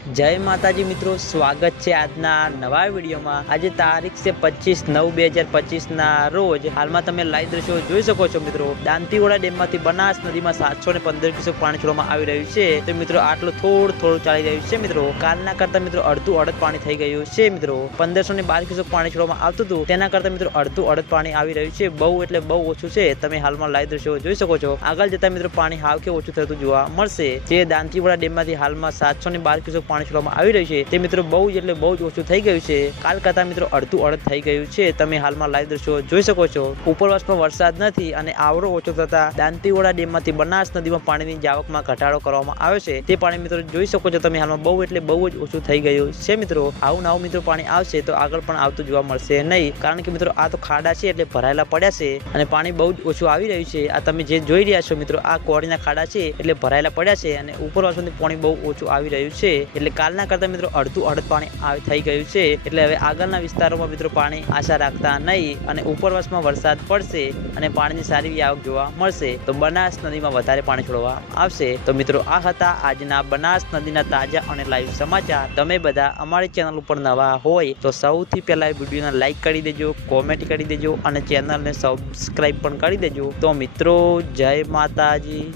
જય માતાજી મિત્રો, સ્વાગત છે આજના નવા વિડીયોમાં. આજે તારીખ છે પચીસ નવ બે હજાર પચીસના રોજ હાલમાં તમે લાઈવ દ્રશ્યો જોઈ શકો છો મિત્રો. દાંતીવાડા ડેમમાંથી બનાસ નદીમાં સાતસો ને પંદર ક્યુસેક પાણી છોડવામાં આવી રહ્યું છે. તો મિત્રો, આટલું થોડું થોડું ચાલી રહ્યું છે મિત્રો. કાલના કરતા મિત્રો અડધું અડધ પાણી થઈ ગયું છે મિત્રો. પંદરસો ને બાર ક્યુસેક પાણી છોડવામાં આવતું હતું. તેના કરતા મિત્રો અડધું અડધ પાણી આવી રહ્યું છે. બહુ એટલે બહુ ઓછું છે. તમે હાલમાં લાઈવ દ્રશ્યો જોઈ શકો છો. આગળ જતા મિત્રો પાણી હાવ કે ઓછું થતું જોવા મળશે. જે દાંતીવાડા ડેમમાંથી હાલમાં સાતસો ને બાર ક્યુસેક પાણી છોડવામાં આવી રહ્યું છે. તે મિત્રો બહુ જ એટલે બહુ જ ઓછું થઈ ગયું છે. કાલકાતા મિત્રો અડધું અડધ થઈ ગયું છે. તમે હાલમાં લાઈવ દ્રશ્યો જોઈ શકો છો. ઉપરવાસમાં વરસાદ નથી અને આવરો ઓછો થતા દાંતીવાડા ડેમમાંથી બનાસ નદીમાં પાણીની જાવકમાં ઘટાડો કરવામાં આવ્યો છે. તે પાણી મિત્રો જોઈ શકો છો તમે હાલમાં બહુ એટલે બહુ જ ઓછું થઈ ગયું છે મિત્રો. આવું નવું મિત્રો પાણી આવશે તો આગળ પણ આવતું જોવા મળશે નહીં. કારણ કે મિત્રો આ તો ખાડા છે એટલે ભરાયેલા પડ્યા છે અને પાણી બહુ જ ઓછું આવી રહ્યું છે. આ તમે જે જોઈ રહ્યા છો મિત્રો આ કોળીના ખાડા છે એટલે ભરાયેલા પડ્યા છે અને ઉપરવાસમાંથી પાણી બહુ ઓછું આવી રહ્યું છે. એટલે કાલના કરતા મિત્રો અડધું અડધ પાણી થઈ ગયું છે. એટલે હવે આગળના વિસ્તારોમાં મિત્રો પાણી આશા રાખતા નહીં અને ઉપરવાસમાં વરસાદ પડશે અને પાણીની સારી આવક જોવા મળશે, તો બનાસ નદીમાં વધારે પાણી છોડવા આવશે. તો મિત્રો આ હતા આજના બનાસ નદીના તાજા અને લાઈવ સમાચાર. તમે બધા અમારી ચેનલ ઉપર નવા હોય તો સૌથી પહેલા વિડીયોને લાઈક કરી દેજો, કોમેન્ટ કરી દેજો અને ચેનલને સબસ્ક્રાઈબ પણ કરી દેજો. તો મિત્રો જય માતાજી.